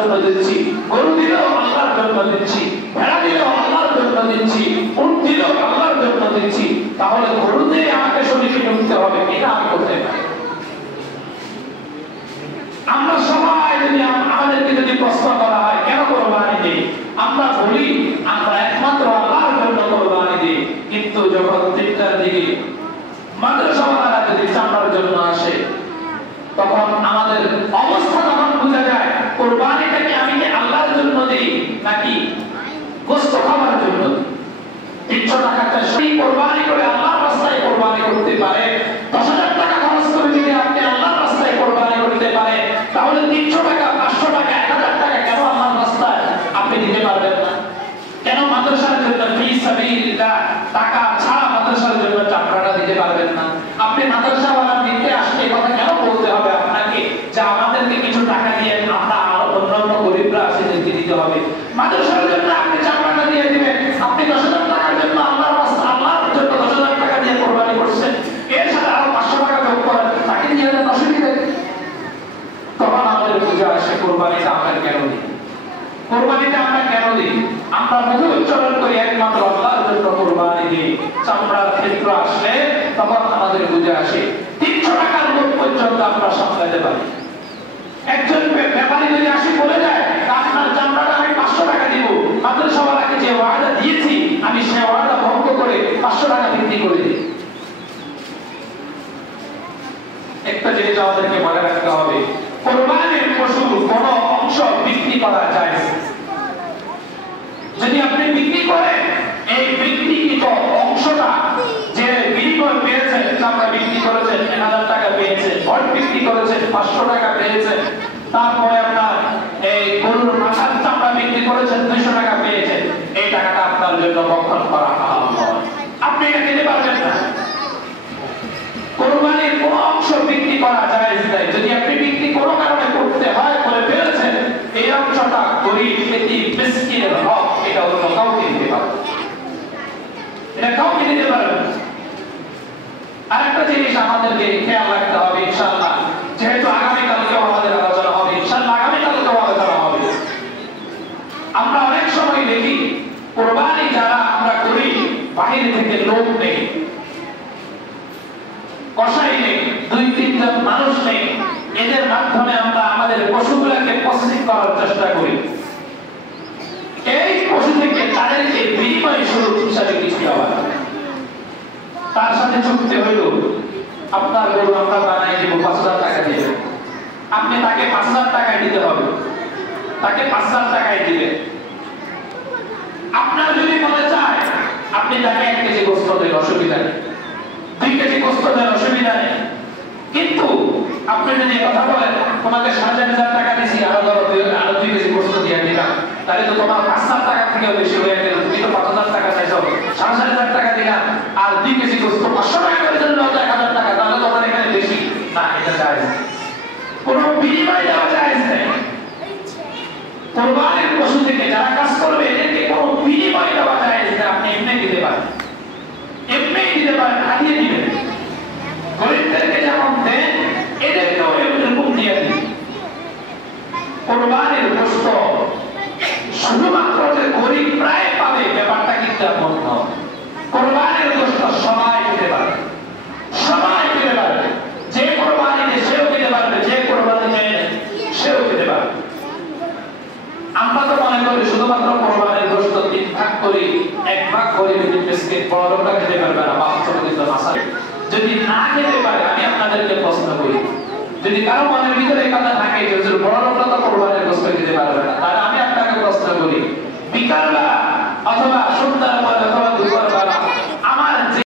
জন্য দিচ্ছি, গরু দিলেও আল্লাহর জন্য দিচ্ছি, ভেড়া দিলেও আল্লাহর জন্য দিচ্ছি, উট দিলেও আল্লাহর জন্য দিচ্ছি, তাহলে গরুতে আমাকে শরীকে ঢুকতে হবে এটা আমি করতে পারি। আমরা সবাই যদি আমাদেরকে যদি প্রশ্ন করা হয় কেন কোরবানি দেই, আমরা বলি আমরা একমাত্র আল্লাহর জন্য কোরবানি দিই। কিন্তু যখন 3টার দিকে মাদ্রাসাওয়ালারা যদি চামড়ার জন্য আসে, তখন আমাদের অবস্থা তখন বোঝা যায় কোরবানিটাকে আমি কি আল্লাহর জন্য দিই নাকি গোশত খাওয়ার জন্য। 300 টাকাটা সেই কোরবানি করে আল্লাহর রাস্তায় কোরবানি করতে পারে, 10,000 টাকা খরচ করে যদি আপনি আল্লাহর রাস্তায় কোরবানি করতে পারে, তাহলে 300 টাকা 500 টাকা 1000 টাকা কেন আল্লাহর রাস্তায় আপনি দিতে পারবেন না? কেন মাদ্রাসার জন্য ফি সাবিলিল্লাহ টাকা ছাড়া মাদ্রাসার জন্য চামড়াটা দিতে পারবেন না? আপনি মাদ্রাসাওয়ালা দিতে আসলে কথা কেন বলতে হবে আপনাকে যে আমাদেরকে কিছু টাকা দিয়ে আমরা অন্যান্য গরিবরা আছে দিতে হবে? মাদ্রাসার জন্য আপনি চামড়াটা দিয়ে দিবেন, আপনি 10,000 টাকার জন্য আল্লাহর রাস্তা আল্লাহর জন্য 10,000 টাকা দিয়ে কোরবানি করছেন, এর সাথে আরো 500 টাকা যোগ করেন, তাকে দিয়ে দেন, অসুবিধা নেই। তখন আমাদের বুঝে আসে কোরবানিটা আমরা কেন দিই, কোরবানিটা আমরা কেন দিই। আমরা মুখে উচ্চারণ করি একমাত্র আল্লাহর জন্য কোরবানি দিই, চামড়ার ক্ষেত্র আসলে তখন আমাদের বুঝে আসে 300 টাকার লোক পর্যন্ত আমরা সামলাতে পারি। একজন ব্যাপারী যদি আসি বলে যায় আপনার চামড়াটা আমি 500 টাকা দিব, মাদ্রাসাওয়ালাকে যে ওয়াদা দিয়েছি আমি সে ওয়াদা ভঙ্গ করে 500 টাকা বিক্রি করে দিই। একটা জিনিস আমাদেরকে মনে রাখতে হবে, কোরবানির পশুর কোন অংশ বিক্রি করা যায় না। যদি আপনি বিক্রি করেন, এই বিক্রিকৃত অংশটা যে বিনিময় পেয়েছেন, চামড়া বিক্রি করেছেন 1000 টাকা পেয়েছেন, ভট বিক্রি করেছেন 500 টাকা পেয়েছেন, তারপরে আপনার এই গরুর মাথার চামড়া বিক্রি করেছেন 200 টাকা পেয়েছেন, এই টাকাটা আপনার জন্য বক্ষণ করা হারাম নয়, আপনি এটা খেতে পারবেন না। কোরবানির কোন অংশ বিক্রি করা জায়েজ নাই। যদি আপনি বিক্রি কোনো কারণে করতে হয় করে ফেলেছেন, এই অংশটা গরিব এতিম মিসকিনের হক, এটা অন্য কাউকে দিতে পারবে, এটা কাউকে দিতে পারবে না। আরেকটা জিনিস আমাদেরকে খেয়াল রাখতে হবে, ইনশাআল্লাহ যেহেতু আগামীকালকেও আমাদের আলোচনা হবে, ইনশাআল্লাহ আগামীকালকেও আলোচনা হবে। আমরা অনেক সময় দেখি কোরবানি যারা আমরা করি বাহির থেকে লোক নেই, কসাই নেই, 2-3 জন মানুষ নেই, এদের মাধ্যমে আমরা আমাদের পশুগুলোকে প্রসেসিং করার চেষ্টা করি। এই পশু থেকে তাদেরকে বিনিময় স্বরূপ হিসাবে কিছু দেওয়া, তার সাথে চুক্তি হইল আপনার গরু আমরা বানাই দেব 5,000 টাকা দিয়ে, আপনি তাকে 5,000 টাকায় দিতে হবে, তাকে 5,000 টাকায় দিবেন। আপনার যদি মনে চায় আপনি তাকে 1 কেজি গোশত দেন, অসুবিধা নেই, 2 কেজি গোশত দেন, অসুবিধা নেই। কিন্তু আপনি যদি কথা বলেন তোমাকে 4,500 টাকা দিছি, আরো 2 কেজি গোশত দিয়ে দিলাম, তাহলে তো তোমার 5,000 টাকা থেকেও বেশি হয়ে গেল, তুমি তো 5,000 টাকা চাইছো, 4,500 টাকা দিলাম আর 2 কেজি গোশত 500 টাকা করে দিলেন, 1,000 টাকা, তাহলে তোমার এখানে বেশি না, এটা জায়েজ না, কোনো বিনিময় দেওয়া জায়েজ নেই। কোরবানির পশু থেকে যারা কাজ করবে এদেরকে কোনো বিনিময় দেওয়া জায়েজ না। আপনি এমনি দিতে পারেন, এমনি দিতে পারেন, হাতিয়ে দিবেন, গরিবদেরকে যেমন দেন এদেরকেও এরকম দিয়ে দিন। কোরবানির গোশত শুধুমাত্র যে গরিব প্রায় পাবে ব্যাপারটা কিন্তু এমন নয়। কোরবানির গোশত সবাই দিতে পারবে, সবাই দিতে পারবে, যে কোরবানি দেয় সেও দিতে পারবে, যে কোরবানি দেয় সেও দিতে পারবে। আমরা তো মনে করি শুধুমাত্র কোরবানির গোশত 3 ভাগ করি, 1 ভাগ গরিব মিসকিন বড় লোকরা খেতে পারবে না, বাচ্চা কিন্তু মাসা যদি না খেতে পারে, আমি আপনাদেরকে প্রশ্ন করি, যদি কারো মনের ভিতরে কথা থাকে যে বড় লোকরা তো কোরবানির গোশত খেতে পারবে না, তাহলে আমি আপনাকে প্রশ্ন করি, বিকালবেলা অথবা সন্ধ্যার পরে অথবা